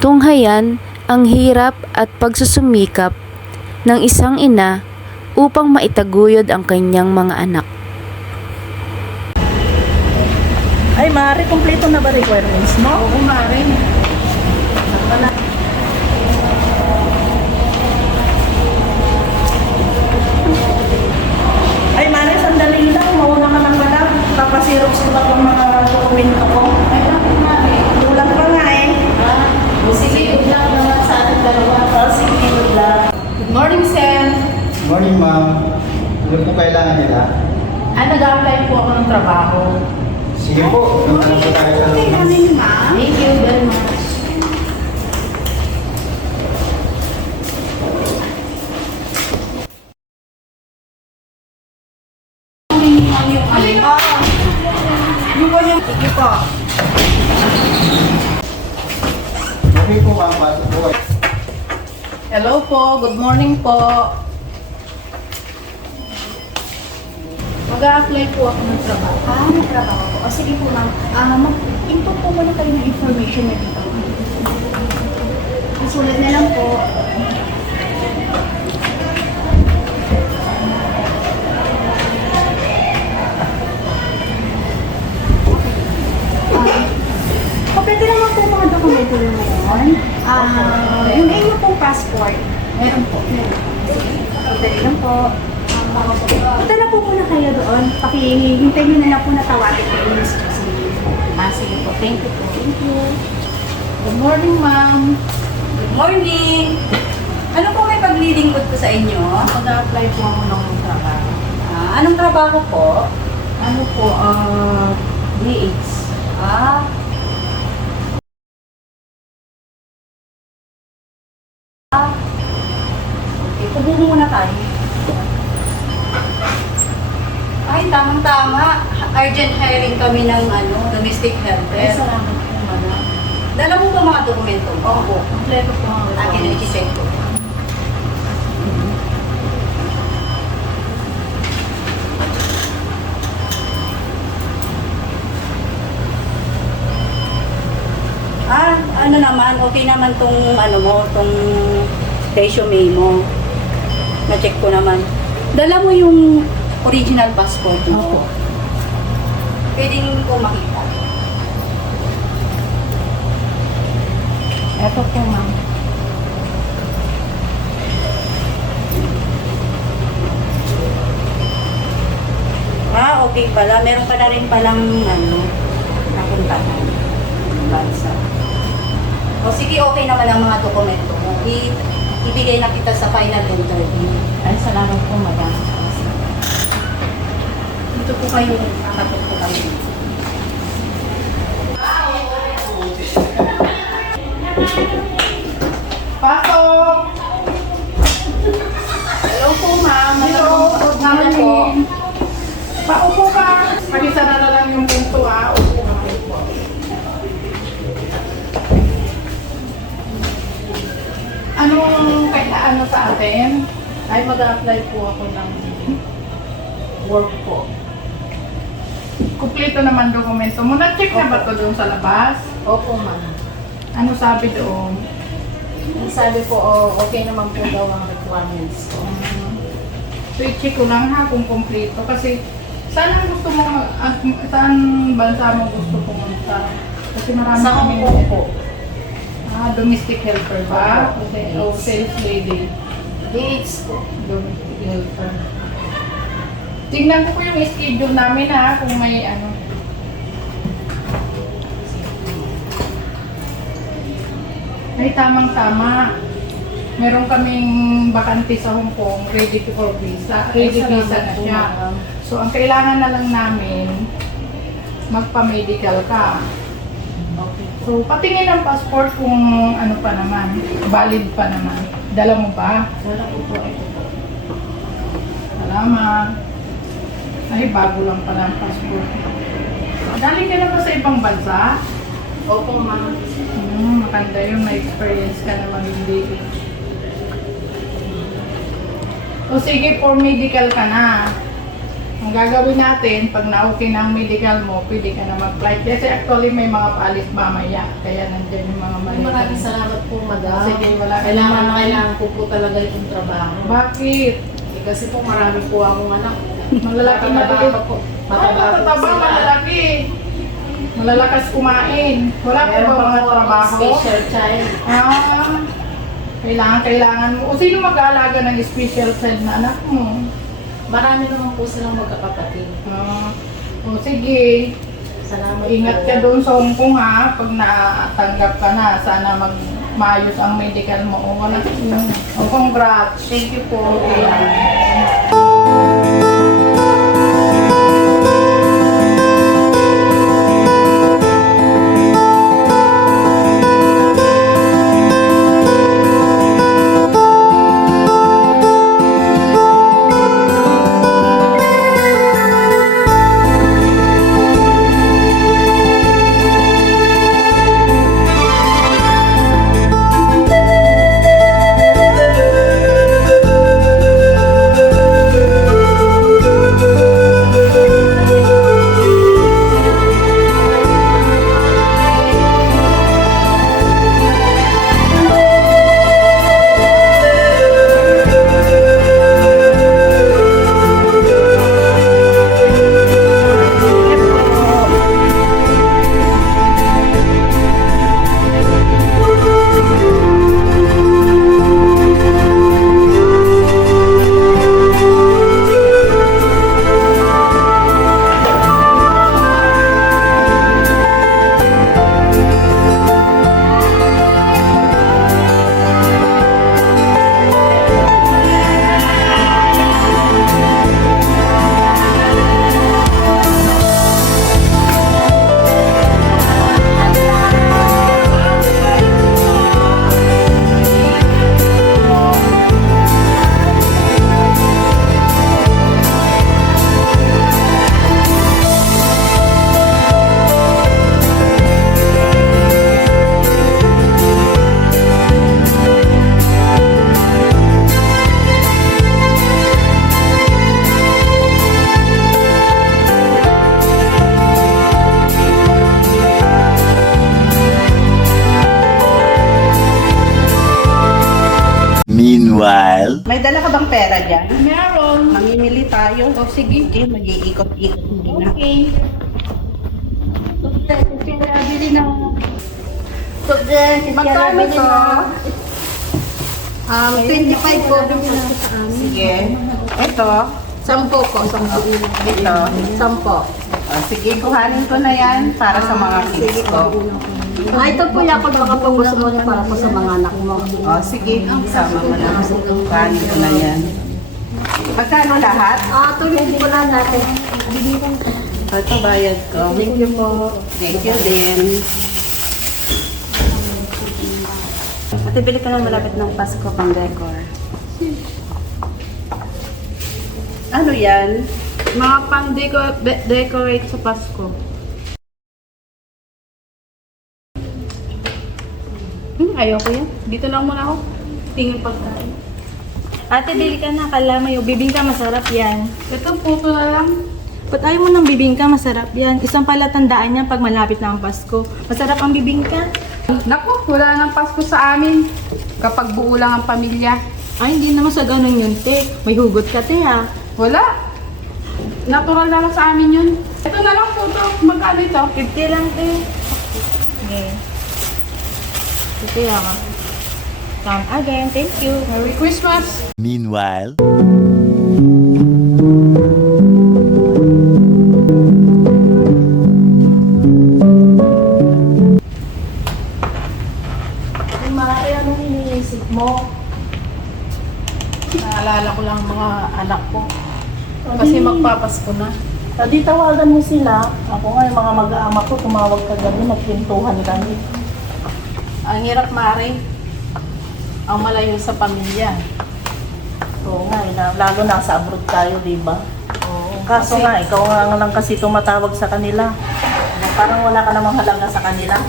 Tunghayan ang hirap at pagsusumikap ng isang ina upang maitaguyod ang kanyang mga anak. Ay, Mari, kumpleto na ba requirements mo? Oo, Mari. Ay, Mari, sandali lang. Mauna ka lang madam. Papasirox ko lang ang mga dokumento ko. Ay, bakit, Mari? Kulang pa nga eh. Sige, good luck naman sa ating dalawa. Sige, good luck. Good morning, Sen. Morning, ma'am. Ano po kailangan nila? Nag-apply po ako ng trabaho. Sige po, ano po tayo sa room? Thank you very much. Sige po. Okay po, ma'am. Pasok po. Hello po, good morning po. Mag-a-apply po ako ng trabaho. Nagtrabaho po. O sige po ma'am, mag-input po muna kayo ng information na dito. Isulat na lang po. Kompleto naman po mga dokumento nyo ngayon. Yung inyo pong passport, meron po. Dali lang po. Punta na po muna kayo doon. Pakihintay nyo na lang po na tawagin kayo ni Mr. Sige po, thank you po. Thank you. Good morning, ma'am. Good morning! Ano po may paglilingkod ko sa inyo? Mag-a-apply po ako ng trabaho. Anong trabaho po? Ano po, DH. Ah, okay. Tubo muna tayo. Ay, tamang-tama. Urgent hiring kami ng domestic helper. Ay, salamat po, madam. Dala mo ba mga dokumento mo? Opo, kompleto po ang Akin na i-check ko. Ano naman, okay naman tong tong resume mo. Na-check ko naman. Dala mo yung original passport mo. Opo. Pwedeng ko makita. Eto po, ma'am. Okay pala. Meron pa na rin palang napuntahan. Bansa. O sige, okay naman ang mga dokumento mo. Ibigay na kita sa final interview. Ay, salamat po, madam. Dito po kayo, akatot po kayo. Pasok! Hello po, ma'am. Hello, good Ma'am po. Paupo ka. Mag-isa na lang yung pinto Upo ka. Anong kailangan sa atin? Ay, mag-a-apply po ako ng work po. Kumpleto naman dokumento mo. Na-check na ba ito doon sa labas? Opo, ma'am. Ano sabi doon? Sabi po, okay naman po daw ang requirements ko. So, i-check ko lang kung kumpleto. Kasi, saan ang gusto mo, saan bansa mo gusto pumunta? Kasi marami Sa Hong Kong po. Domestic helper ba? Opo, Okay. yes. O sales lady? DH po. Domestic helper. Tingnan ko yung schedule namin kung may Ay, tamang-tama. Meron kaming bakante sa Hong Kong, ready for visa. Ready Ay, salamat visa na po, siya. ma'am. So, ang kailangan na lang namin, magpa-medical ka. Okay. So, patingin ang passport kung ano pa naman, valid pa naman. Dala mo ba? Wala po po. Ito po. Salamat. Ay, bago lang pala ang passport. Galing ka na ba sa ibang bansa? Opo, ma'am. Maganda yung na-experience ka naman hindi. O sige, for medical ka na. Ang gagawin natin, pag na-okay na ang medical mo, pwede ka na mag-flight. Kasi actually may mga paalis mamaya. Kaya nandyan yung mga malita. Maraming salamat po, madam. Sige, wala ka Kailangan naman. na kailangan ko po talaga itong trabaho. Bakit? Eh, kasi po marami po akong anak. Malalaki na Mataba rin. pa po. Oo, Mataba po matataba, sila. malalaki. Malalakas kumain. Wala pa Meron ba pa mga po trabaho? special child. Kailangan mo. O sino mag-aalaga ng special child na anak mo? Marami naman po silang magkakapatid. O sige, Salamat ingat po. ka doon sa Hong Kong ha. Pag natanggap ka na, sana maayos ang medical mo. O wala. O congrats. Thank you po. Meanwhile, May dala ka bang pera dyan? Meron. Mamimili tayo. O sige, mag-iikot-ikot muna. Okay. Bili na. Magkano to? 25 po. Sige. Ito. 10 po, 10. Ito. 10. Sige, kuhanin ko na yan para sa mga kids ko. Ito po yung baka po gusto mo rin para po sa mga anak mo. O, sige. Sama mo na. Kuhanin ko na yan. Magkano lahat? Tuloy po lang natin. Ito, bayad ko. Thank you po. Thank you din. Ate, bili ka na malapit ng Pasko pang decor. Ano yan? Mga pang-decorate sa Pasko. Ayoko yan. Dito lang muna ako. Tingin pagkain. Ate, bili ka na. Kala mo yung bibingka, masarap yan. Ito, puto na lang. Ba't ayaw mo ng bibingka, masarap yan. Isang palatandaan niya pag malapit na ang Pasko. Masarap ang bibingka. Naku, wala nang Pasko sa amin. Kapag buo lang ang pamilya. Ay, hindi naman sa ganun yun, te. May hugot ka, te, ha? Wala. Natural na lang sa amin yun. Ito na lang puto. Magkano ito? 50 lang, te. Okay. Ito yan, ha? Come again. Thank you. Merry Christmas! meanwhile, Ay, Mari, anong iniisip mo? Naalala ko lang mga anak ko. Kasi magpapasko na. Di tawagan mo sila. Ako nga, yung mga mag-aama ko, tumawag ka gabi, nagpintuhan kami. Ang hirap, Mari. Ang malayo sa pamilya. Oo nga, lalo nasa abroad tayo, di ba? Oo. Kaso Kasi- nga, ikaw nga lang kasi tumatawag sa kanila. Parang wala ka namang halaga sa kanila.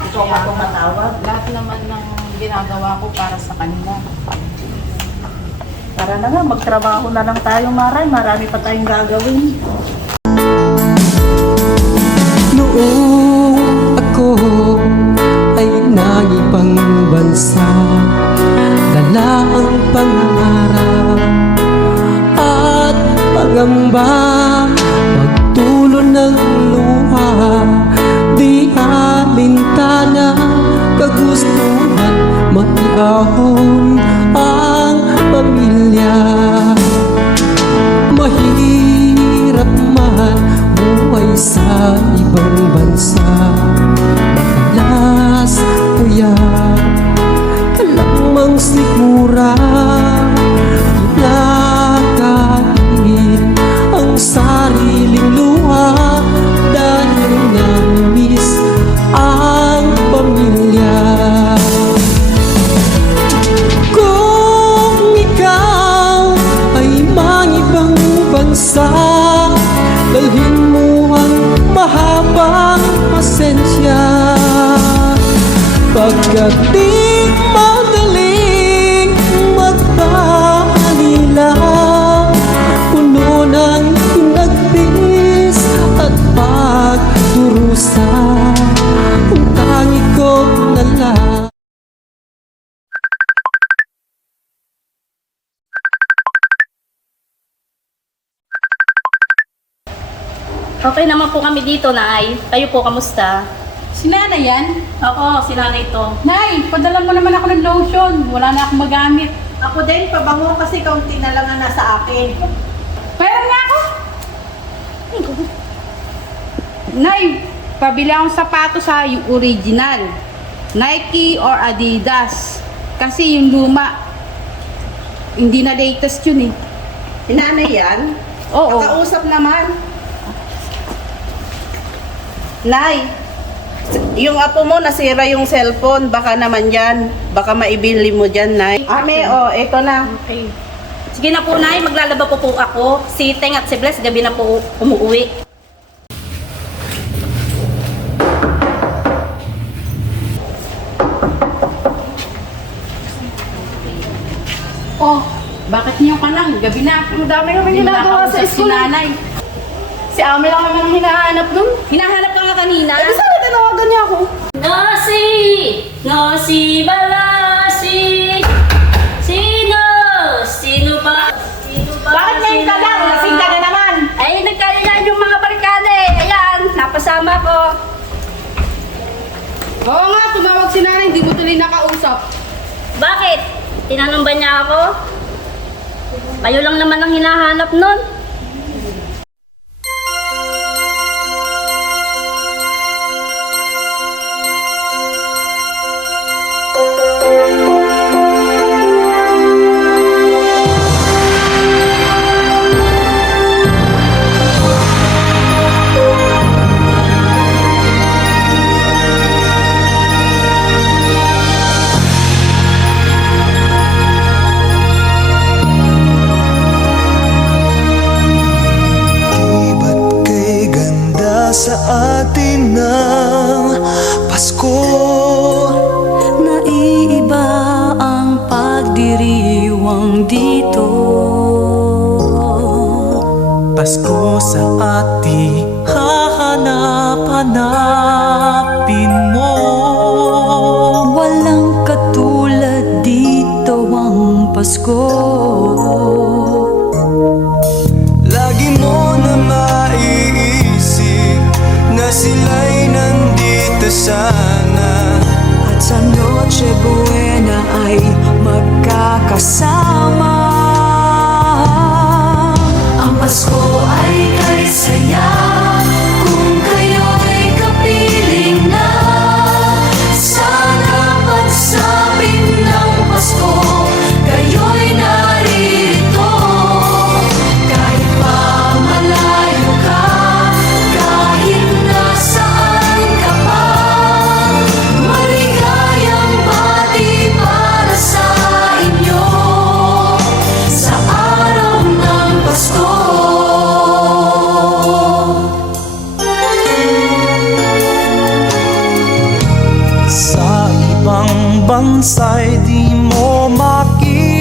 Ikaw nga tumatawag. Lahat naman ng ginagawa ko para sa kanila. Tara na nga, magtrabaho na lang tayo, Maray. Marami pa tayong gagawin. Noong ako ay nangipang bansa, dala ang pangarap at pangamba, pagtulo ng luha, di alintana, kagustuhan, maiahon ang pamilya. Mahirap man buhay sa ibang bansa, madalas kuya ka lamang sigura, kinakain ang sariling luha dahil namiss ang pamilya. Kung ikaw ay mangibang bansa, dalhin mo ang mahabang pasensya, pagkat di madaling magpahalila, puno ng hinagpis at pagdurusa, ang tangi ko na lang. Okay naman po kami dito, Nay. Kayo po, kamusta? Si nanay yan? Oo, si Nanay ito. Nay, padala mo naman ako ng lotion. Wala na akong magamit. Ako din, pabango kasi kaunti na lang ang nasa akin. Pera nga ako. Nay, pabili akong sapatos sa yung original. Nike or Adidas. Kasi yung luma, hindi na latest yun eh. Inanay yan? Oo. Nakausap naman. Nay, yung apo mo nasira yung cellphone, baka naman yan. Baka maibili mo dyan, Nay. Ame, eto na. Okay. Sige na po, Nay. Maglalaba po ako. Si Teng at si Bless, gabi na po umuwi. Oh, bakit niyo ka lang? Gabi na. Ang dami naman Hindi ginagawa sa nakakausap si school. nanay. Si Ame lang naman ang hinahanap nun. Hinahanap ka nga kanina. Eh, sana tinawagan niya ako. Nasi! Nasi balasi! Sino? Sino ba? Sino ba? Bakit ngayon ka lang? Lasing ka na naman. Ay, nagkailan yung mga barkada eh. Ayan, napasama ko. Oo nga, tumawag si nanay. Hindi mo tuloy nakausap. Bakit? Tinanong ba niya ako? Kayo lang naman ang hinahanap nun. Di ba't kay ganda sa atin ng Pasko? Naiiba ang pagdiriwang dito. Pasko sa ating hahanap-hanapin mo. Walang katulad dito ang Pasko. Lagi mo na maiisip na sila'y nandito sana, At sa Noche Buena ay magkakasama. Ang Pasko ay kay saya kung kayo'y kapiling na. Sana pagsapit ng Pasko, kayo'y naririto. Kahit pa malayo ka, kahit nasaan ka pa, maligayang bati para sa inyo sa araw ng Pasko. sa ibang bansa'y di mo makikita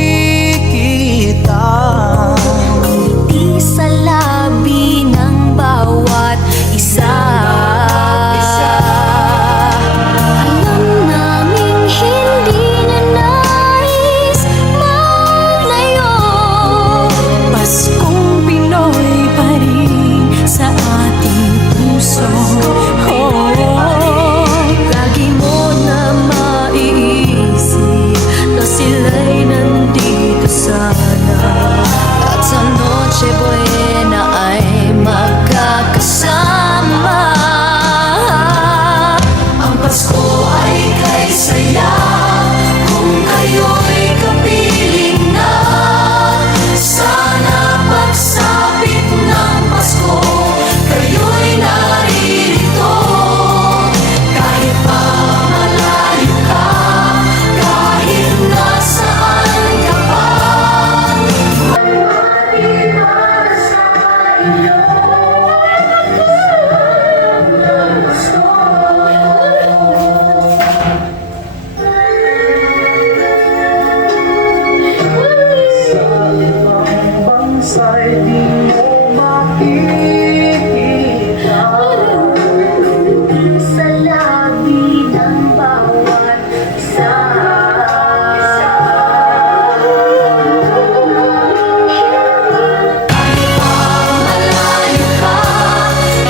Malayo ka,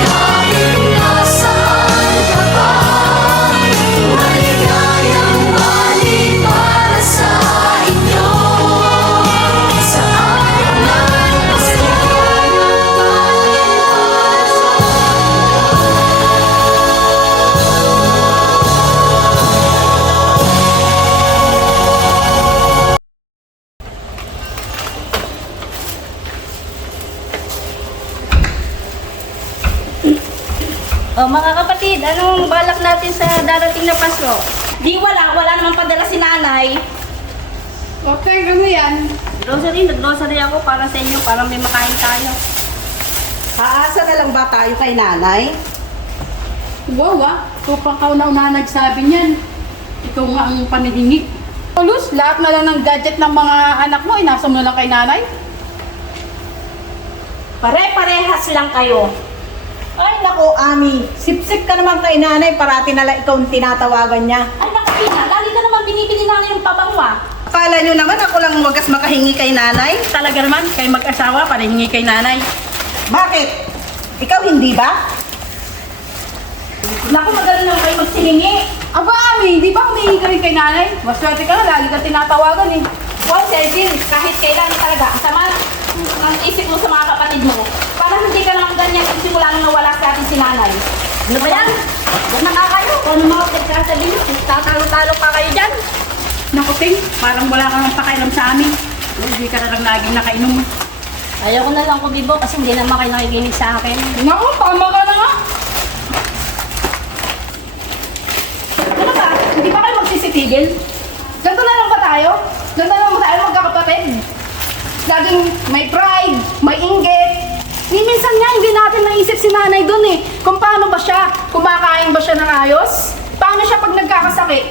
kahit nasaan ka pa, maligayang balik para sa inyo. Sa araw ng Pasko, O mga kapatid, anong balak natin sa darating na Pasko? Di wala namang padala si nanay. Okay, ano yan? Nag-grocery ako para sa inyo, para may makain tayo. Aasa na lang ba tayo kay nanay? Wow, ito pang kauna-una nagsabi niyan. Ito nga ang panihingi. Luz, lahat na lang ng gadget ng mga anak mo, inasa mo na lang kay nanay. Pare-parehas lang kayo. Ay, naku, Ami. Sip-sip ka naman kay nanay, parati na lang ikaw ang tinatawagan niya. Ay naku, Pina, lagi ka naman binibili nanay yung pabangwa. Akala nyo naman ako lang wagas makahingi kay nanay? Talaga naman, kayo mag-asawa, panihingi kay nanay. Bakit? Ikaw hindi ba? Naku, magaling naman kayo magsihingi. Aba, Ami, di ba humingi ka rin kay nanay? Maswerte ka na, lagi ka tinatawagan eh. Wow, Cecil, kahit kailan talaga, sama ang isip mo sa mga kapatid mo. Para hindi ka naman ganyan kung simula nang nawala sa atin si nanay. Ano ba yan? Diyan na nga kayo. Kung ano mga pagkasabi nyo, tatalo-talo pa kayo dyan. Naku, Ting, parang wala kang pakialam sa amin. Hindi ka na lang laging nakainom. Ayoko na lang kubibo kasi hindi naman kayo nakikinig sa akin. Naku, tama ka na nga. Ano ba? Hindi pa kayo magsisitigil? Ganito na lang ba tayo? Ganito na lang ba tayo magkakapatid? Laging may pride, may inggit. Minsan nga, hindi natin naisip si nanay dun eh. Kung paano ba siya? Kumakain ba siya ng ayos? Paano siya pag nagkakasakit?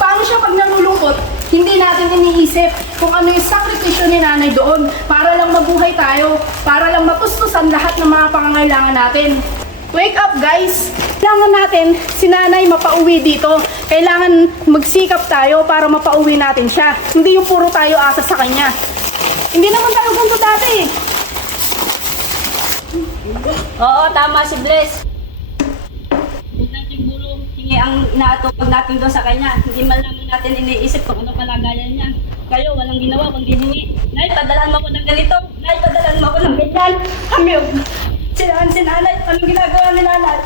Paano siya pag nalulungkot? Hindi natin iniisip kung ano yung sakripisyo ni nanay doon para lang mabuhay tayo, para lang matustusan lahat ng mga pangangailangan natin. Wake up, guys! Kailangan natin si nanay mapauwi dito. Kailangan magsikap tayo para mapauwi natin siya. Hindi yung puro tayo asa sa kanya. Hindi naman tayo ganito dati eh. Oo, tama si Bless. Huwag natin puro hingi ang inaatupag natin doon sa kanya. Hindi man naman natin iniisip kung ano kalagayan niya. Kayo, walang ginawa, kundi hingi. Nay, padalahan mo ako ng ganito. Nay, padalahan mo ako ng ganyan. Kami, si nanay, anong ginagawa ni nanay?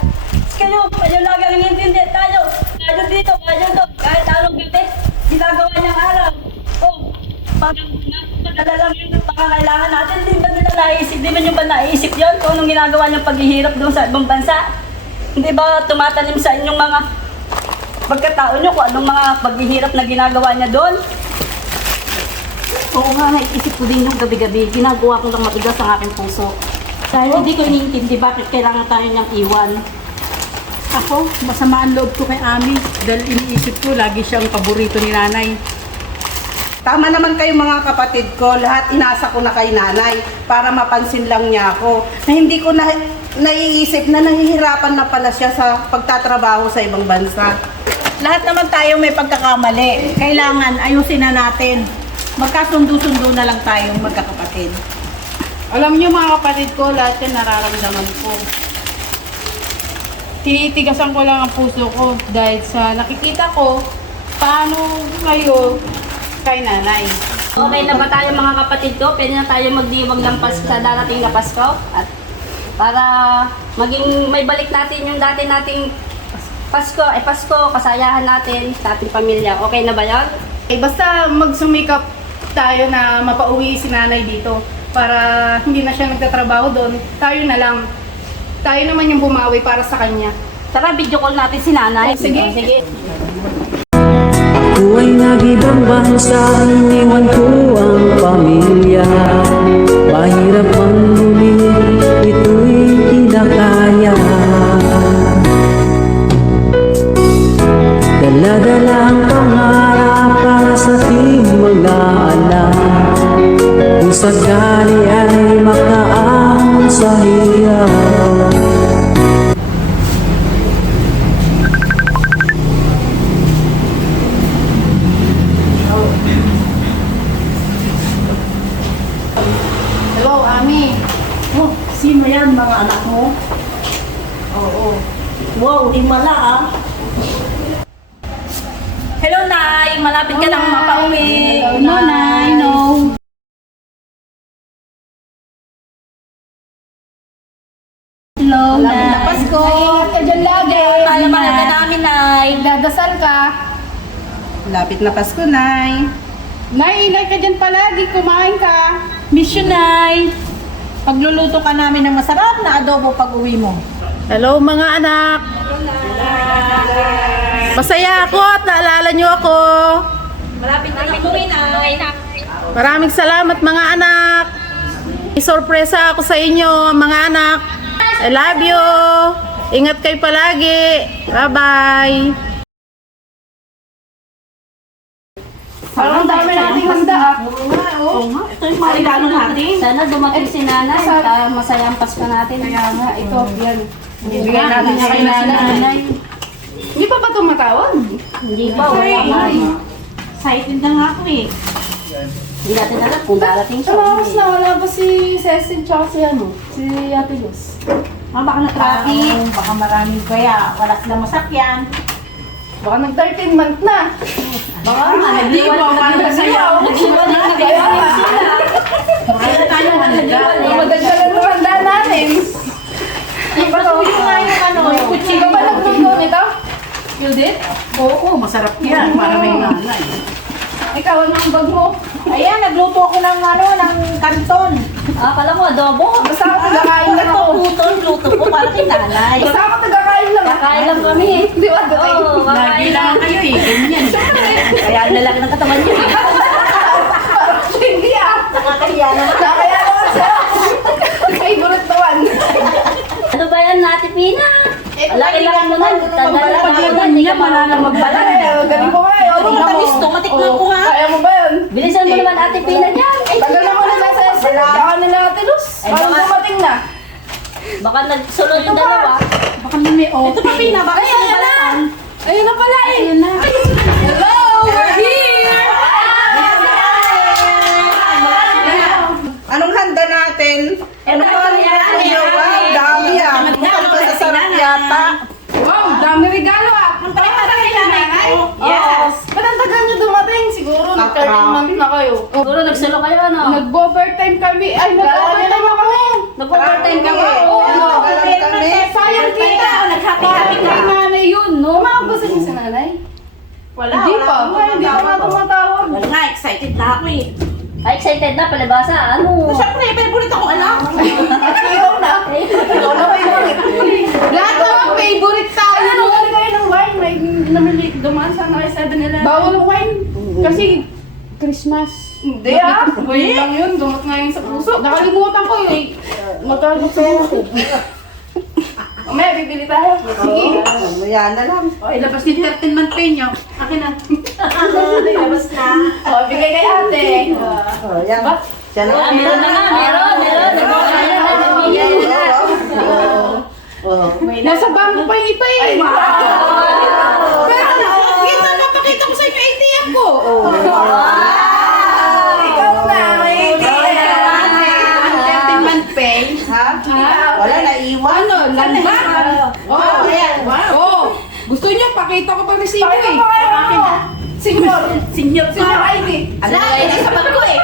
Kayo lagi ang hindi tayo. Tayo dito, tayo doon. Kahit anong gabi, ginagawa niyang araw. Oh, padala lang yung pangangailangan natin. Di ba nila naisip? Di ba nyo ba naisip yun? Kung anong ginagawa niyang paghihirap doon sa ibang bansa? Hindi ba tumatanim sa inyong mga pagkatao nyo kung anong mga paghihirap na ginagawa niya doon? Oo nga, naisip ko din yung gabi-gabi. Ginagawa ko lang matigas ang aking puso. Dahil hindi ko iniintindi bakit kailangan tayo niyang iwan. Ako, masama ang loob ko kay Ami. Dahil iniisip ko, lagi siyang paborito ni nanay. Tama naman kayo mga kapatid ko, lahat inasa ko na kay nanay para mapansin lang niya ako. Na hindi ko naiisip na nahihirapan na pala siya sa pagtatrabaho sa ibang bansa. Lahat naman tayo may pagkakamali. Kailangan ayusin na natin. Magkasundo-sundo na lang tayong magkakapatid. Alam niyo mga kapatid ko, lahat yan nararamdaman ko. Tinitigasan ko lang ang puso ko dahil sa nakikita ko paano kayo kay nanay. Okay na ba tayo mga kapatid ko? Pwede na tayo magdiwang ng sa darating na Pasko? At para maging may balik natin yung dati nating Pasko, kasayahan natin sa ating pamilya. Okay na ba yan? Basta magsumikap tayo na mapauwi si nanay dito para hindi na siya nagtatrabaho doon. Tayo na lang. Tayo naman yung bumawi para sa kanya. Tara, video call natin si nanay. Sige. Sige. Ako ay nag-ibang bansa, iniwan ko ang pamilya. Mahirap ang lumit, ito'y kinakaya. Dala-dala ang pangarap para sa ating mga anak. Kung sakali ay makaahon sa hirap. yan, mga anak mo. Oo. Wow, himala ah. Hello, Nay! Malapit ka nang mapauwi. No, Nay, no. Hello, Malapit na Pasko. Ingat ka dyan lagi. Mahal ka namin, Nay. Dadasal ka. Lapit na Pasko, Nay. Nay, ingat ka dyan palagi. Kumain ka. Miss you, Nay. Pagluluto ka namin ng masarap na adobo pag uwi mo. Hello mga anak. Masaya ako at naalala niyo ako. Malapit na uwi, Nay. Maraming salamat mga anak. Isorpresa ako sa inyo mga anak. I love you. Ingat kayo palagi. Bye-bye. Parang dami nating handa ah. Ito yung mga regalo natin. Sana dumating si Nanay. Masaya ang Pasko natin. Kaya nga, ito, yan. Bigyan natin niya kay nanay. Hindi pa ba tumatawag? Hindi pa, wala nga eh. Excited na nga ako eh. Hindi natin alam kung darating siya. Ano oras na? Wala ba si Cecil tsaka si Si Ate Luz? Baka na-traffic. Baka maraming kaya. Wala silang masakyan. Baka nag-13 month na. Baka nga, Hindi po, paano sa'yo? nagsiwalig na Kaya ganyan nga. sila. Kaya tayo handa. Madagdagan ng handa natin. Pasuyo nga yung ano, yung Ikaw kutsilo. ba nagluto nito? You did? Oo, masarap yan. Para may nanay. Ikaw, anong bag mo? Ayan, nagluto ako ng ano, ng kanton. Akala mo, adobo. Basta ako tagakain lang ako. Puto, luto ko para kay Nanay. Basta ako tagakain lang. Kakain lang kami. Di ba? Dating. Oo, kakain lang. kayo eh, ganyan. Kaya ang lalaki ng katawan niyo eh. Hindi ah. Nakakahiya naman. Kaya naman siya. Favorite naman. Ano ba yan, Ate Pina? Laki-laki mo na. Tagal-laki mo na. Hindi ka marunong magbala. Galing ko nga eh. Oo, matamis to. Matikman ko nga. Kaya mo ba yun? Bilisan mo naman, Ate Pina niyan. Tagal na ko na nasa SM. Tsaka nila Ate Luz. Ay, Parang baka- dumating na. Baka nagsunod yung dalawa. Baka may okay. Ito pa Pina, baka Ay, ayan na. Ayun na pala eh. Ayun na. Hello, we're here. Anong handa natin? Ano ba ang handa? Wow, dami ah. Mukhang masasarap yata. Wow, dami regalo ah. Ang pakita kay nanay. Yes. Ba't ang tagal nyo dumating? Siguro nag-13 month na kayo. Siguro nagsalo kayo, ano? Nag-overtime kami. Ay, nag-overtime na kami. Nag-overtime ka ba? Oo. Kami. Sayang kita. Naghati-hati ka. Kay nanay yun, no? Tumawag ba sa inyo si nanay? Wala, Hindi wala pa. akong Ay, hindi pa nga tumatawag. Wala nga, excited na ako eh. Ay, excited na, palibasa. Ano? Siyempre, favorite akong anak. Ikaw na. Ikaw na favorite. Lahat naman favorite tayo. Ano, ano kayo ng wine? May namili, dumaan sana kay 7-Eleven. Bawal wine. Kasi Christmas. Hindi ah. Wine lang yun. Dumat nga yun sa puso. Nakalimutan ko yun. Magkano sa puso. Mamaya, bibili tayo. Sige. Yan na lang. O, ilabas ni 13-month pay niyo. Akin na. Ilabas na. O, bigay kay ate. Oh, yan. Yan na. Ah, meron na nga, meron. Meron. Oh. Nasa bangko pa yung iba eh. Pero, yun na napakita ko sa inyo ATM ko. Ikaw na, may Ang 13-month pay. Ha? Wala, naiwan. Ano, landa? Oh, ayan. Oh, gusto niyo pakita ko pa resibo Pakita eh. mo kayo. Akin na. Senior. Senior Senior ID. Ala, hindi sa bag ko eh.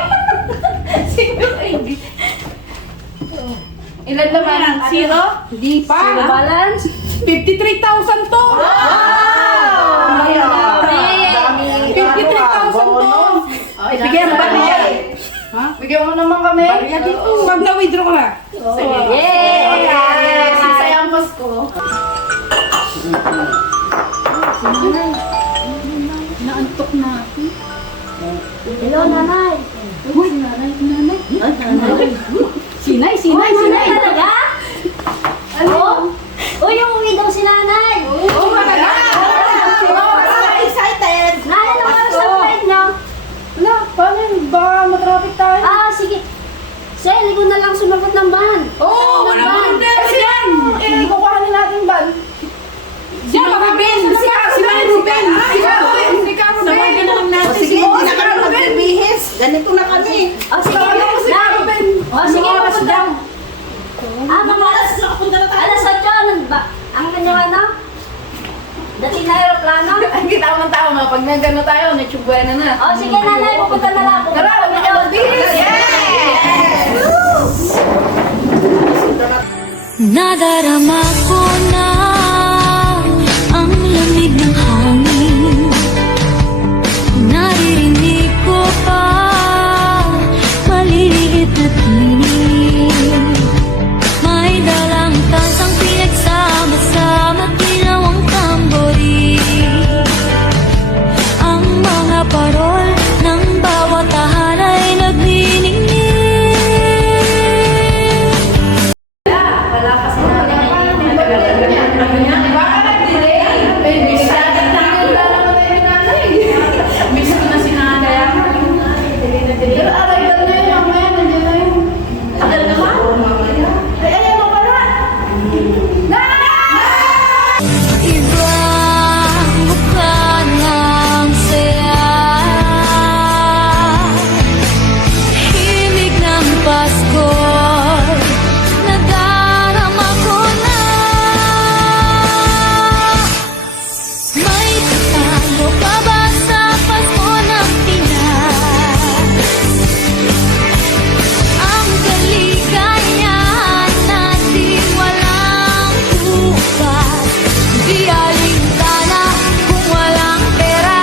Senior ID. Ilan naman? Zero? Hindi pa. Zero balance. 53,000 to. Dami. 53,000 to. Ibigay mo ba niya? Bigyan mo naman kami. Pag na-withdraw ko na. Yay! Yes! Isayang Pasko. Naantok na ako. Hello, Nanay. Uy, nanay. Sinay. Nanay talaga? Ano? Uy, umuwi daw si Nanay. Oh, talaga? Excited. Nanay, anong oras ang flight niyo? Wala, paano yun? Baka matraffic tayo. Ah, sige. Sir, hindi ko na lang sumagot ng van. Oo, wala mo problema yan. Eh, kukuhanin natin ban. Sino ba Ben? Si Ruben. Sabay ka na lang O natin. sige, hindi na kami magbibihis. Ganito na kami. Oh, sige. Sabi ko si Nay. Ruben. Oh, sige. Oras daw. Ah, mga Tama. Pag nagano tayo, nagtsubuena na. Oh, sige nanay, pupunta na lang. Tara, huwag na mabilis! Nadarama ko na ang lamig ng hangin. Naririnig ko pa maliliit na tinig. May dalang tansang pinagsama-sama ginawang tambori. Ang mga parol ng bawat tahanay nagniningning. Baka nag-delay. Miss ko na si nanay. Pero arrival na yun, mamaya nandiyan na yun. Tagal naman. Ay, ayan mo pala. Ibang mukha ng saya. Himig ng Pasko, nadarama ko na. May tatalo pa ba sa Pasko ng Pinas? Ang kaligayahan natin walang upas. Di alintana kung walang pera.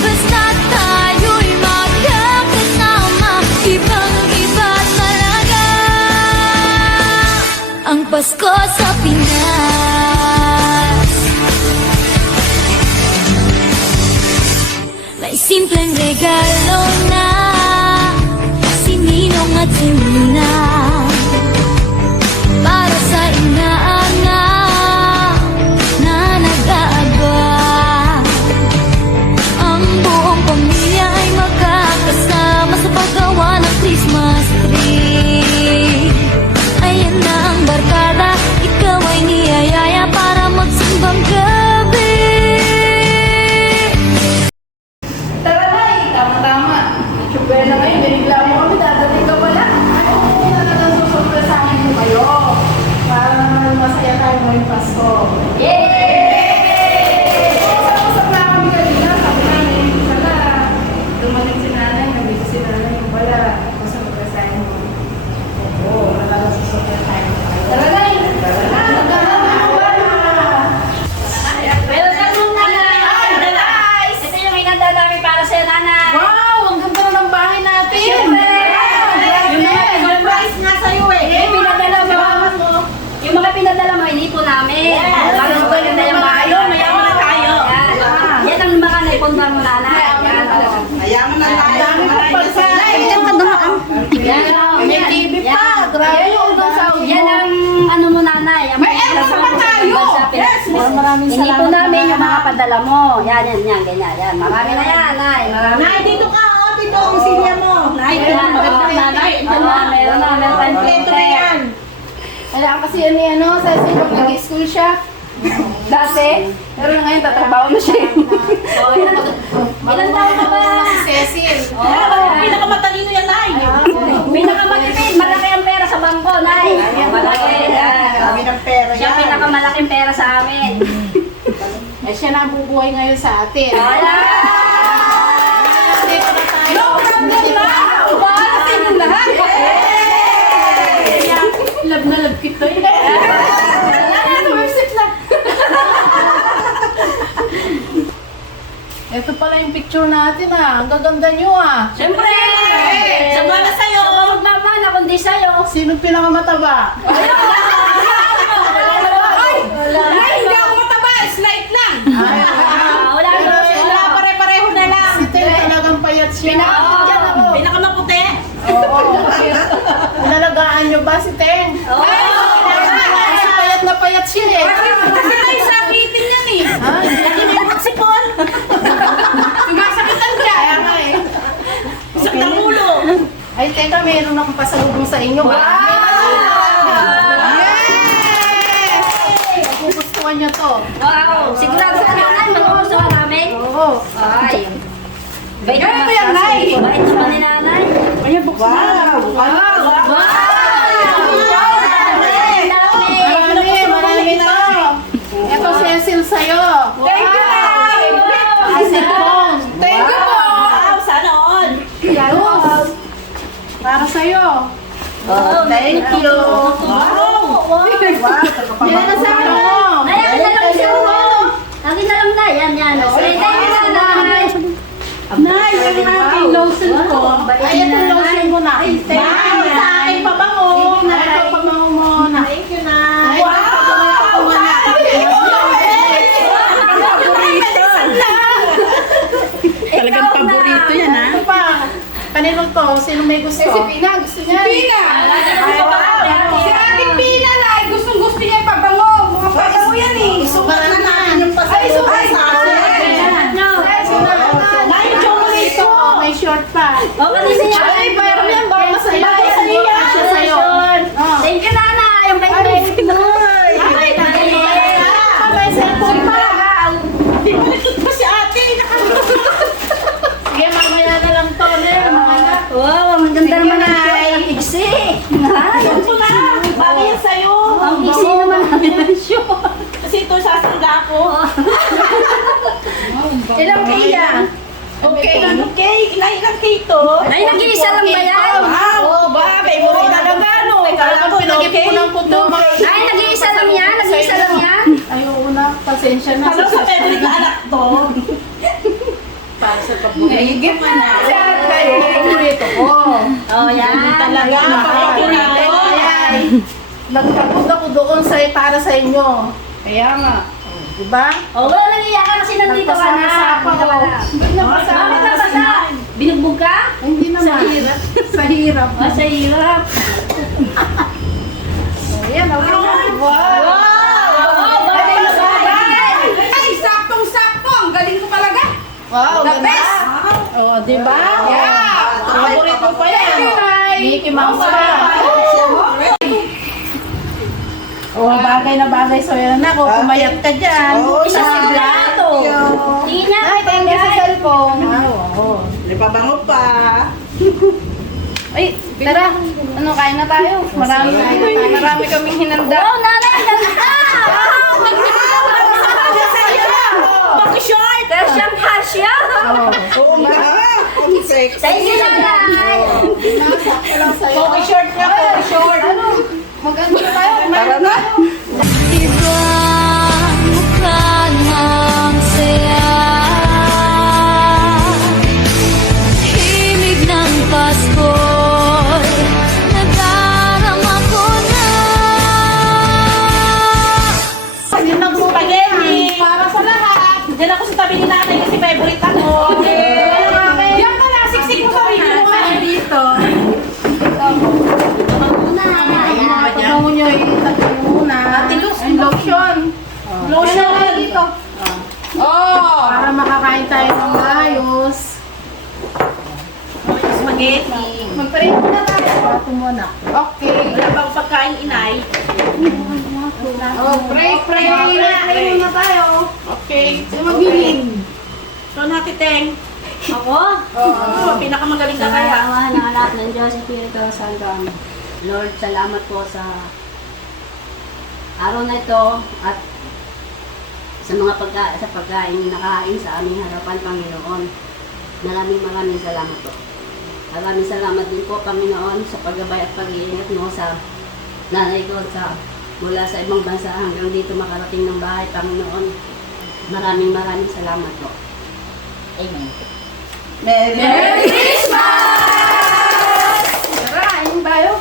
Basta tayo'y magkakasama. Ibang-iba talaga ang Pasko sa Pinas. May simpleng regalo na si Ninong at si Ninang para sa inaanak na nag-aabang. Ang buong pamilya ay magkakasama sa paggawa ng Christmas tree. Ayan na ang barkada, ikaw ay niyayaya para magsimbang gabi. Tara na eh, tama. Tsubuena ngayon, binigla mo kami, dadating ka pala. Ay, oo, talagang susurpresahin ko kayo. Para naman masaya tayo ngayong Pasko. Usap-usap na kami kanina, sabi namin, sana dumating si nanay, nabisi si nanay yung pala. Susurpresahin mo. Oo, talagang susurpresahin ko kayo. Tara na eh. Tara na. Welcome nung nanay. Ito yung inandadami para sa'yo, nanay. Wow, ang ganda na ng bahay natin. Siyempre. Surprise nga sa'yo eh. Yung mga pinadala mo, inipo namin. Para maganda yung bahay. Mayaman na tayo. Yan ang mga naipundar mo, nanay. Yan. Ayaman na tayo. Dami ko pagkain. May TV pa. Grabe yung udang sa audio. Yan ang ano mo, nanay. May extra pa tayo. Yes. Maraming Inipo salamat. namin yung mga padala mo. Yan, ganyan. Yan. Marami na yan, nay. Marami. Nay, dito ka, oh. Dito ang silya mo. Nay, dito Yan, maganda oo. nanay. Meron na tayong Kompleto na yan. Kailangan kasi yan ni ano, sa pag nag-school siya. Dati, pero ngayon tatrabaho na siya. Ilan taon ka ba? Cecil. Pinakamatalino yan, Nay. Pinakamatipid, malaki ang pera sa bangko, nay. Malaki. Kami ng pera Siya yan. pinakamalaking pera sa amin. Eh, siya na ang bubuhay ngayon sa atin. Dito na tayo. No problem na! Baalasin yung lahat! Love na love kita yun. Ito pala yung picture natin ah. Ang gaganda nyo ah. Siyempre! Sabwa na sa'yo. Magmamana kundi sa'yo. Sino pinakamataba? Nay, hindi ako mataba. Slight lang. Wala Pero na. Wala, pare-pareho na lang. Si Tel talagang payat siya. Pinakamaputi. Oo. Inalagaan nyo ba si Teng? Kasi payat na payat siya eh. Kasi tayo sa meeting yan eh. Lagi may magsipon. Sumasakitan siya. Kaya nga eh. Isang ng ulo. Ay, teka, meron akong pasalubong sa inyo. Wow! Yes! Magugustuhan nyo to. Wow! Sigurado ka naman, magugustuhan namin. Oo. Ay. Bait Kaya naman ba yan, Nay? Bait naman ni nanay. Ayan, buksan Wow! Wow! Marami na. Ito, Cecil sa'yo. Thank you, Nay! sa'yo. Oh, thank you. Yan na sa ano mo. Ay, akin na lang siya mo. Akin na lang na. Yan. Okay, thank you so much. Nay, yung aking lotion ko. Ay, itong lotion mo na. Ay, sa aking pabango. Ito, pabango mo na. Thank you, Nay. Talagang paborito yan, ha? Ito pa. Kanino to? Sino may gusto? Si Pina, gusto niya. Pina! Si Ate Pina na, gustong gusto niya yung pabango. Mga pabango yan eh. Isukat na natin yung pasalubong sa akin. Nay, chocolate to. May short pa. O, kasi niya. Ay, bayram yan. Baka masaya. Bagay sa'yo yan. Siya sa'yo. Thank you, Nana. Yung kay Pinoy. Ay, may cellphone pa. Di ba nagtut si ate? Sige, mamaya na lang to. Mamaya. Wow, ang ganda naman ng short. Iksi. Ito na. Bagay yan sa'yo. Ang iksi naman namin ng short. Kasi ito sasanda ko. Ilang kaya? Okay. Ilang cake? Ilang cake to? Ay, nag-iisa lang ba yan? Oo, ba? May mura talaga, no? Kala ko pinag-ipunan ko to. Ay, nag-iisa lang yan? Nag-iisa lang yan? Ayoko na. Pasensya na. Ano sa favorite na anak to? Para sa paborito. Higit na. Paborito ko. Oh, yan. Talaga, paborito. Nagtapos ako doon para sa inyo. Kaya nga. Diba? Oh, wala nang iyakan kasi nandito ka na. Nagpasama ako. Bakit nagpasa? Binugbog ka? Hindi naman. Sa hirap. Sa hirap. Oh, sa hirap. Ayan, okay na. Wow! Oh, bagay na bagay. Ay, saktong-sakto. Ang galing ko talaga. Wow, The ganda. best. Oh, diba? Yeah. Paborito pa yan. Thank you, Nay. Mickey Mouse pa. Oh, bagay na bagay sa'yo na ako. Kumayat ka dyan. Isa si Blato. Tingin niya. Ay, thank you sa cellphone. Oo. May pabango pa. Ay, tara. Ano, kain na tayo. Marami kaming hinanda. Wow, nanay, ang ganda. Paki-short! Pero siyang hasya. Oo nga. Ang sexy. Thank you, nanay. Paki-short nga, paki-short. Ano? Mag-ano na tayo? Tara na. Iba mukha ng saya. Himig ng Pasko'y nadarama ko na. Yun ang spaghetti. Para sa lahat. Diyan ako sa tabi ni nanay kasi favorite ako. Diyan ka na, siksik mo sa rin mo dito. Pabango nyo, itagay muna. Ang lotion. Lotion dito. Oh! Para makakain tayo ng maayos. Spaghetti. Magpareho na tayo. Bato muna. Okay. Wala bang pagkain, inay? Oh, pray muna tayo. Okay. Yung magbilig. So, Teng. Ako? Oo, pinakamagaling ka kaya. Salamat ng anak ng Diyos Espiritu Santo. Lord, salamat po sa araw na ito at sa mga pagkain na nakain sa aming harapan, Panginoon. Maraming salamat po. Maraming salamat din po, Panginoon, sa paggabay at pag-iingat mo sa nanay ko mula sa ibang bansa hanggang dito makarating ng bahay, Panginoon. Maraming salamat po. Amen. Merry Tara, ayun tayo.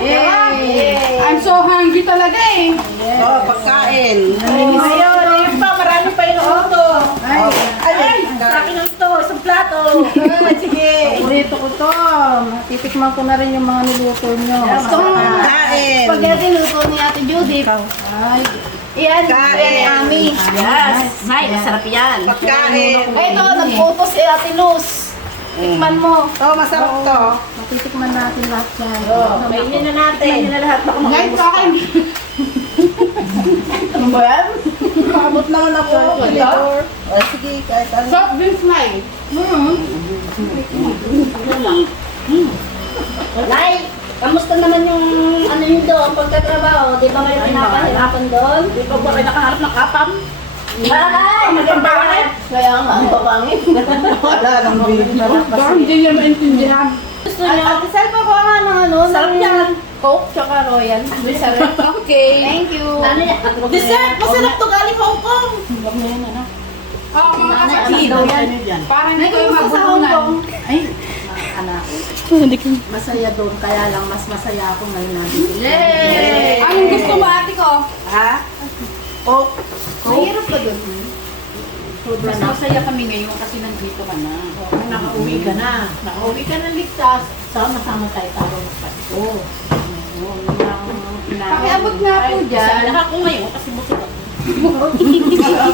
Yay! I'm so hungry talaga eh. Oh, pagkain. Ayun pa, marami pa yung auto. Ay, Sa akin ang to, isang plato. Sige. Paborito ko to. Titikman ko na rin yung mga niluto nyo. pagkain. Spaghetti luto ni Ate Judith. Ay. Iyan, Kain. ni Ami. Yes! Nay, masarap yan. Pagkain. Ito, nagputo si Ate Luz. Tikman mo. Oh, masarap to. Matitikman natin lahat yan. Kainin na natin. Kainin na lahat. Baka Guys, kain. Ano ba yan? Pakabot naman ako. Sige, kahit ano. Soft drinks na eh. Nay, kamusta naman yung ano yun doon, pagtatrabaho? Di ba may pinapahirapan doon? Di ba ba kayo nakaharap ng kapam? Ay! Magpapangit. Kaya nga, ang papangit. Wala nang bibig. Baka hindi niya maintindihan. gusto niyo? Ate Sal, pakuha nga ng ano, Sarap ng yan. Coke, tsaka Royal. Doon sa rep. Okay. Thank you. Dessert, masarap to galing Hong Kong. Oo, mga Hindi kapatid. daw yan. Parang hindi kayo magbubungan. Ay, anak. Masaya doon, kaya lang mas masaya ako ngayon nandito. Yay! Anong gusto mo, ate ko? Ha? Oh, Mahirap ka doon. Mas masaya kami ngayon kasi nandito ka na. Nakauwi ka na. Nakauwi ka na ligtas. Sama-sama tayo tawag ng Pasko. Pakiabot nga po dyan. Sana ako ngayon kasi musik ako.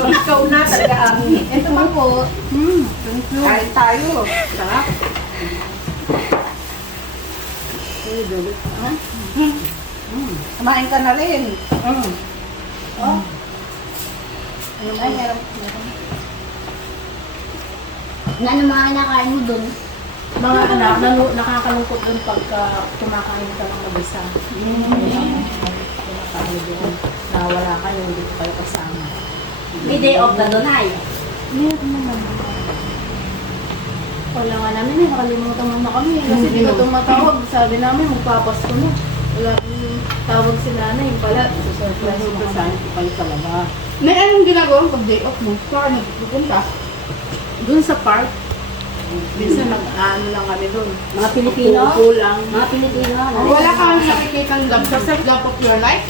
Ikaw na talaga amin. Ito man po. kain tayo. Sarap. Kumain ka na rin. Ay, meron. Ano mga kinakain mo dun? Mga anak, nakakalungkot doon pagka kumakain ka ng mag-isa. Kumakain doon. Nawala ka, hindi ko kayo kasama. May day off na dun, ay. Wala nga namin eh, nakalimutan mo na kami. Kasi di ka tumatawag. Sabi namin, magpapasko na. Wala kang tawag si nanay. Pala, surprise mo kami. Saan ko kayo talaga? Nay, anong ginagawa pag day off mo? Saan nagpupunta? Doon sa park, minsan nag-ano lang kami doon. Mga Pilipino? Upo lang. Mga Pilipino, ano? Wala kang nakikita ng love of your life?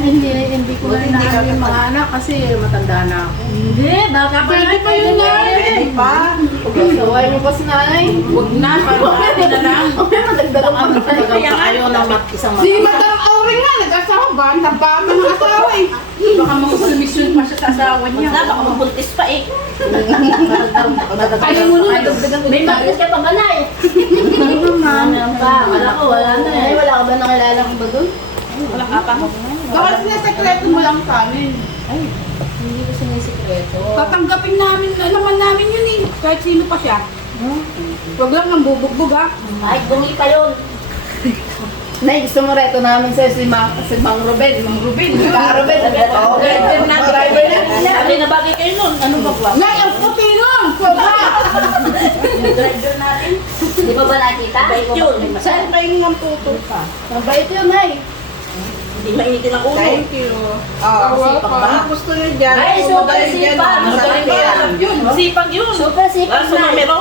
Ay, hindi ko na inaano yung mga anak kasi matanda na ako. Hindi, baka pa Pwede pa yun na. Hindi pa. Gaway mo pa si nanay. Huwag na, marami na lang. Okay, madagdagan pa na tayo. Kaya ayaw na isang Si Madam Auring nga, nag-asawa ba? Ang taba pa ng asawa eh. Baka magsumisyon pa siya sa asawa niya. Baka mabuntis pa eh. Ayaw mo nun, madagdagan ko. May mabis ka pa ba na eh? Ano pa? Wala ko, wala na eh. Ay, wala ka ba nakilala ko ba doon? Wala ka pa. Baka sinasekreto mo lang sa amin. Hindi ko sinisikreto. Tatanggapin namin, naman namin yun eh. Kahit sino pa siya. Huwag lang ang bubugbog ha. Ay, bumi pa yun. Nay, gusto mo reto namin sa si Mang Ruben. Mang Ruben. Mang Ruben. Oo, driver na. Driver na. Sabi na bagay kayo nun. Ano ba ba? Nay, ang puti nun! Sobra! Yung driver natin. Di ba ba nakita? Bait yun. Saan kayo ng tuto ka? Mabait yun, Nay. Hindi mainitin ang ulo. Thank you. Masipag ba? Ang gusto niyo dyan. Ay, kung super magaling dyan, sipag. masarap yan. Yun, masipag yun. Super sipag Sa na. numero?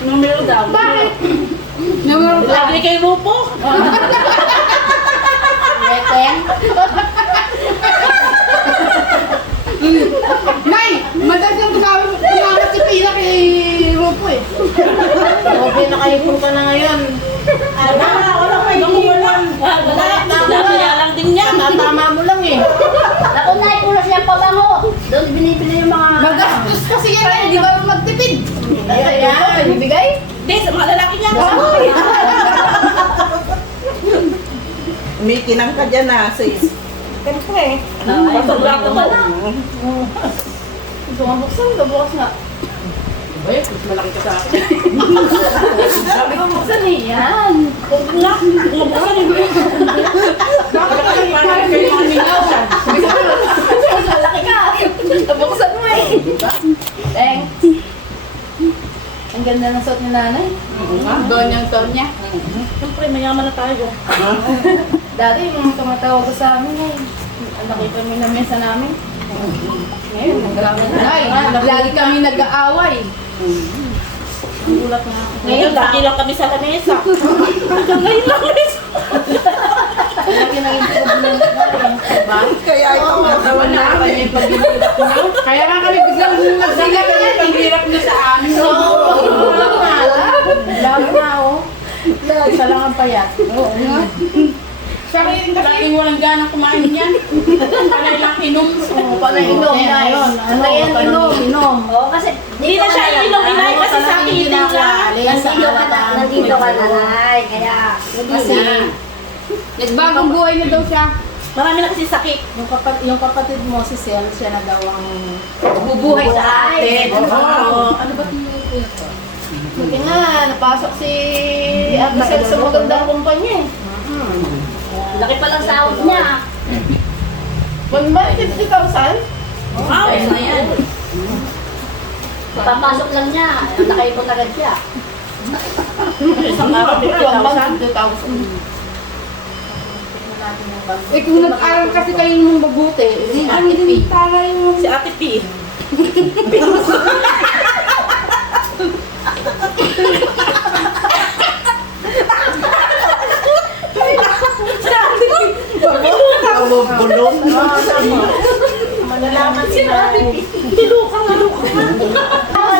Numero daw. Bakit? Lagi kay Rupo. Reten? Nay, madalas yung tumawag si Pina kay Rupo eh. Okay, nakaipon ka na ngayon. Wala pa yung wala. Kaya lang din yan. Tama mo lang eh. Ako na, puro siya pabango. Doon binibili yung mga... Magastos kasi yan eh, di ba magtipid? Ayan. Ibigay? Hindi, sa mga lalaki niya. Umikinang ka dyan na, sis. Siyempre. Pagbago pa lang. Gusto nga buksan, bukas nga. Ay, mas malaki ka sa akin. Sabi ko buksan eh, yan. Huwag nga. Bumabuksan yung Bakit parang kayo luminaw? Mas malaki ka. Buksan mo eh. Thanks. Ang ganda ng suot ni nanay. Ganyang tone niya. Siyempre, mayaman na tayo. Dati yung tumatawag ko sa amin eh. Nakita kami na mesa namin. Ngayon, nag-aaway. Lagi kami nag-aaway. Gulat na ako. Ngayon, lagi lang kami sa lamesa. Hanggang ngayon lang mesa. Lagi naging problem na Kaya ikaw natawan na ako. Kaya nga kami biglang nagsila kaya ang hirap na sa amin. Oo. Lalo na oh. Isa lang ang payat. Oo nga. Siya rin kasi. Laging walang gana kumain yan. Panay lang inom. Panay inom, guys. Panay Inom. Oo, kasi... Hindi na siya inom, inay kasi sa akin din siya. Nandito ka na, nanay. Kaya... Kasi nagbagong buhay na daw siya. Marami na kasi sakit. Yung kapatid mo, si Sel, siya na daw ang Bubuhay sa atin. Oo. Ano ba ito? Buti nga, napasok si Ate Sel sa magandang kumpanya eh. Laki pa lang sahod niya. 150,000? Ayos na yan. Papasok lang niya, nakaipon agad siya. Isang araw, 2,000. 2,000. Eh kung nag-aral kasi kayo nung mabuti, Si ano Ate P. din para yung... Si Ate P. Bulong. Malalaman si Ate P. Tulukang.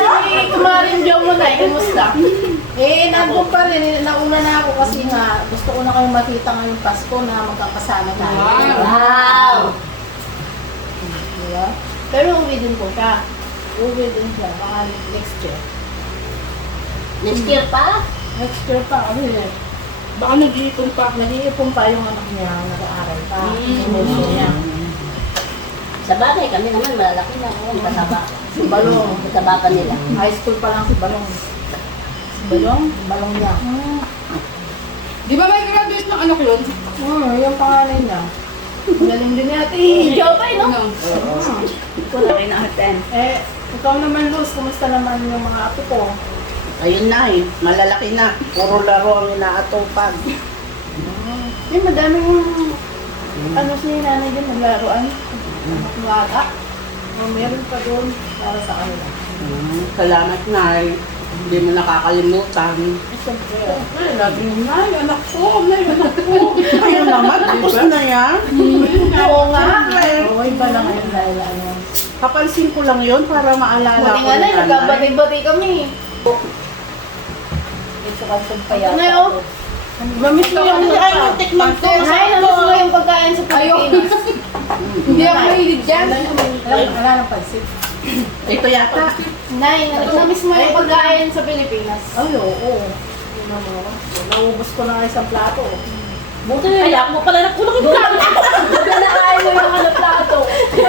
Si Kumarin Jo mo na, kumusta? Eh, nandun pa rin. Nauna na ako kasi nga gusto ko na kayong makita ngayong Pasko na magkakasama tayo. Wow! Diba? Pero uwi din po siya. Uwi din siya. Baka next year. Next year pa? Next year pa kasi baka nag-iipon pa. Nag-iipon pa yung anak niya. Nag-aaral pa. Sinuso niya. Sa bagay, kami naman malalaki na. Oo, mataba. Si Balong. Mataba pa nila. High school pa lang si Balong. Si Balong? Balong niya. Di ba may graduate ng anak yun? Yung pangalan niya. Galing din natin. Jopay, no? Wala rin natin. Eh, ikaw naman, Luz. Kumusta naman yung mga apo ko? Ayun na eh, malalaki na. Puro laro ang inaatupag. Eh, madaming ano si nanay din, naglaruan. Mga meron pa doon para sa kanila. Salamat na hindi mo nakakalimutan. Siyempre. Ay, lagi mo na, anak ko, anak ko. Ayun naman, tapos na yan. Oo nga. Oo, iba na ngayon dahil ano. Kapansin ko lang yun para maalala Buti ko nga na, yung nanay. nagkabati-bati kami. Ito kasi pa yata. Ngayon, mamiss ko yung Ay, tikman ko. Ay, namiss ko yung pagkain sa Pilipinas. Hindi ako mahilig dyan. Wala nang pansit. Ito yata. Nay, namiss mo yung pagkain sa Pilipinas. Ay, oo. Naubos ko na isang plato. Buti na iyak mo pala na kulang yung plato. Buti na kaya mo yung ano plato. Buti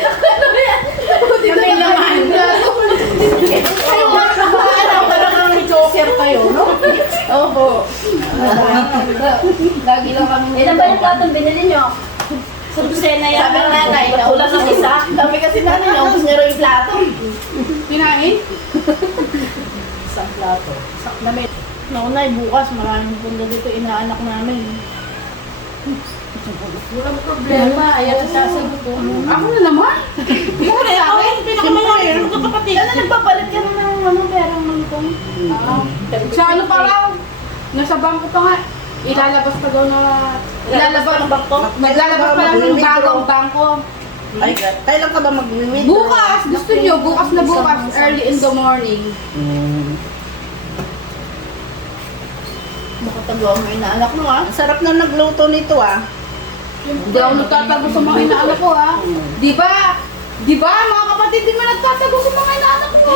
na kaya mo yan. Buti na kaya mo yung plato. Ano, parang ang joker kayo, no? Opo. Lagi lang kami. Ilan ba yung platong binili nyo? Sa dosena yan. Sabi ng nanay, Kulang ng isa. Sabi kasi nanay, naubos niya rin yung plato. Kinain? Isang plato. Isang namin. Naunay, bukas maraming punta dito inaanak namin. Walang problema, ayaw sasagot ko. Ako na naman? Mura, ako yung pinakamayari ng kapatid. Ano, nagpapalit ka na ng perang malutong? Sa ano pa lang? Nasa bangko pa nga. Ilalabas pa daw na... Ilalabas ng bangko? Naglalabas pa lang ng bagong bangko. Ay, kailan ka ba mag-withdraw? Bukas! Gusto nyo, bukas na bukas. Early in the morning. Makatago mo inaanak mo ha. Ang sarap na nagluto nito ah. Hindi ako nagtatago sa mga inaanak ko ha. Di ba? Di ba mga kapatid, di ba nagtatago sa mga inaanak ko?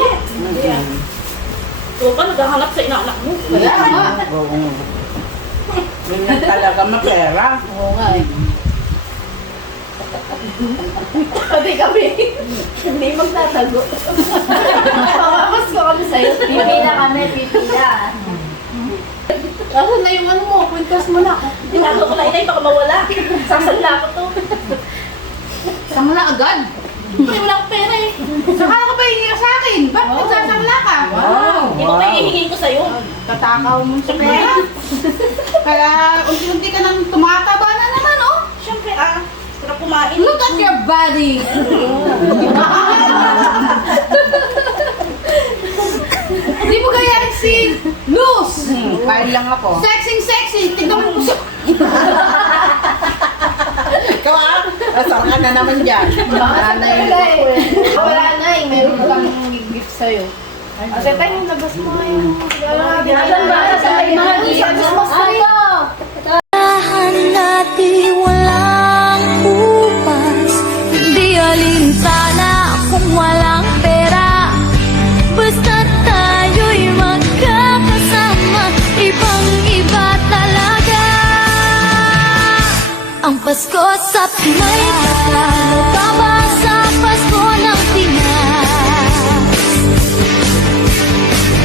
O ka, naghahanap sa inaanak mo. Kaya nga. Oo. Ganyan talaga mapera. Oo nga eh. Pati kami. Hindi magtatago. Pamamas ko kami sa'yo. Pipila kami, pipila. Kaso na yung ano mo, kwintas mo na. Tinato ko lang inay, baka mawala. Sasala ko to. Samla agad. Ay, wala akong pera eh. Saka ka ba hihingi sa akin? Ba't magsasamla ka? Hindi mo pa hihingin ko sa'yo. Tatakaw mo sa pera. Kaya unti-unti ka nang tumataba na naman, oh. Siyempre sarap kumain. Look at your body. Hindi mo gayahin si Luz. Kain lang ako. Sexy. Tignan mo puso. Ikaw ah, asar ka na naman dyan. Nanay. Wala na eh. Meron kang gift sa'yo. Ate, tayo labas mo ngayon. Asan ba? Asan ba yung mga Christmas tayo. Tahan natin walang upas. Di alintana kung walang pera. Basta tayo'y magkakasama. Ibang-iba talaga ang Pasko sa Pinoy. Ano pa ba sa Pasko ng Pinas?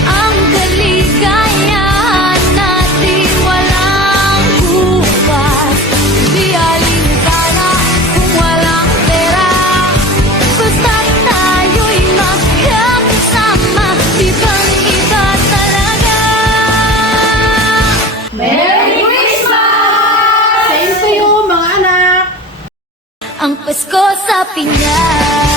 Ang kaligayahan natin walang upas. Di alintana kung walang pera. sa Pinas.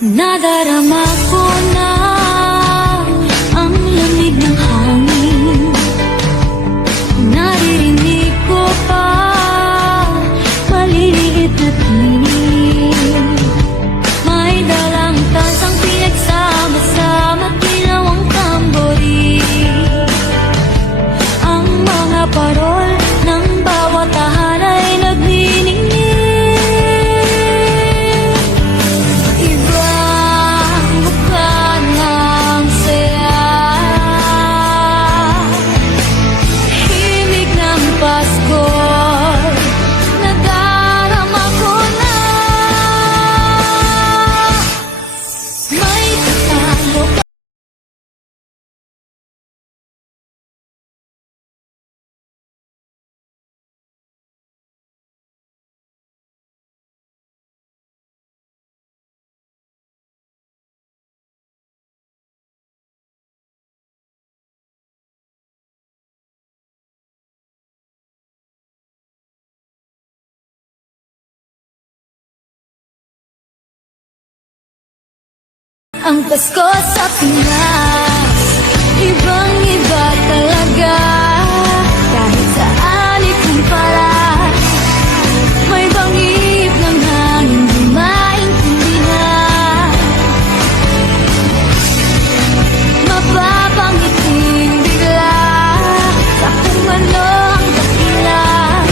Nadarama ko na ang lamig ng hangin. Naririnig ko pa maliliit na tinig. May dalang tansang pinagsama-sama, ginawang tambori. Ang mga parol ng bawat tahan ay nagniningning. Ibang mukha ng saya, himig ng Pasko, nadarama ko na. May tatalo pa. Ang Pasko sa Pinas, ibang-iba talaga. Kahit saan ikumpara, may bangib ng hangin di maintindihan. Mapapangiting bigla sa kung ano ang dakilan.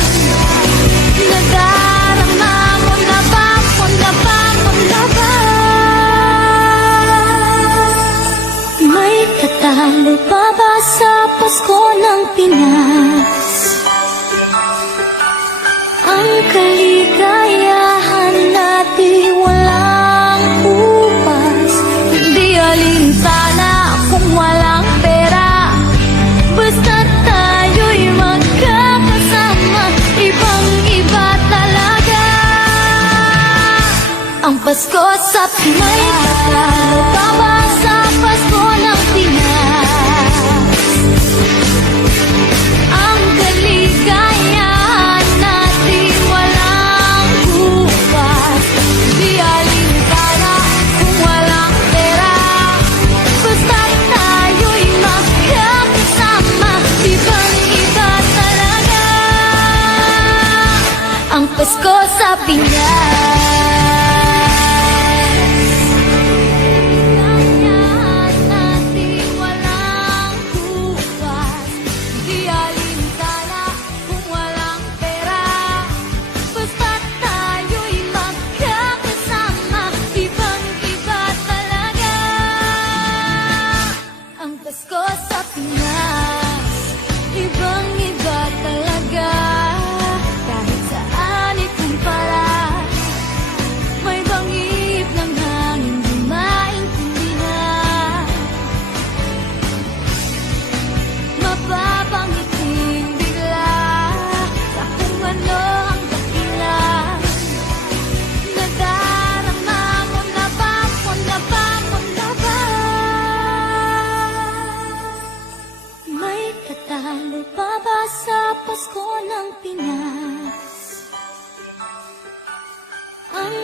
Nadarama mo na ba, mo na ba, mo na ba? May tatalo pa ba sa Pasko ng Pinas? Ang kaligayahan natin walang upas. Hindi alintana kung walang pera, basta tayo'y magkakasama. Ibang-iba talaga ang Pasko sa Pinas. May tatalo pa ba sa Pasko ng Pinas? Ang kaligayahan natin walang upas. Di alintana kung walang pera, basta tayo'y magkakasama. Ibang-iba talaga ang Pasko sa Pinas. Pasko sa Pinas, ibang-iba talaga. Kahit saan ikumpara, may bangib ng hangin di maintindihan. Mapapangiting bigla sa kung ano ang dakilan. Nadarama mo na ba, mo na ba, mo na ba? May tatalo pa ba sa Pasko ng Pinas? Ang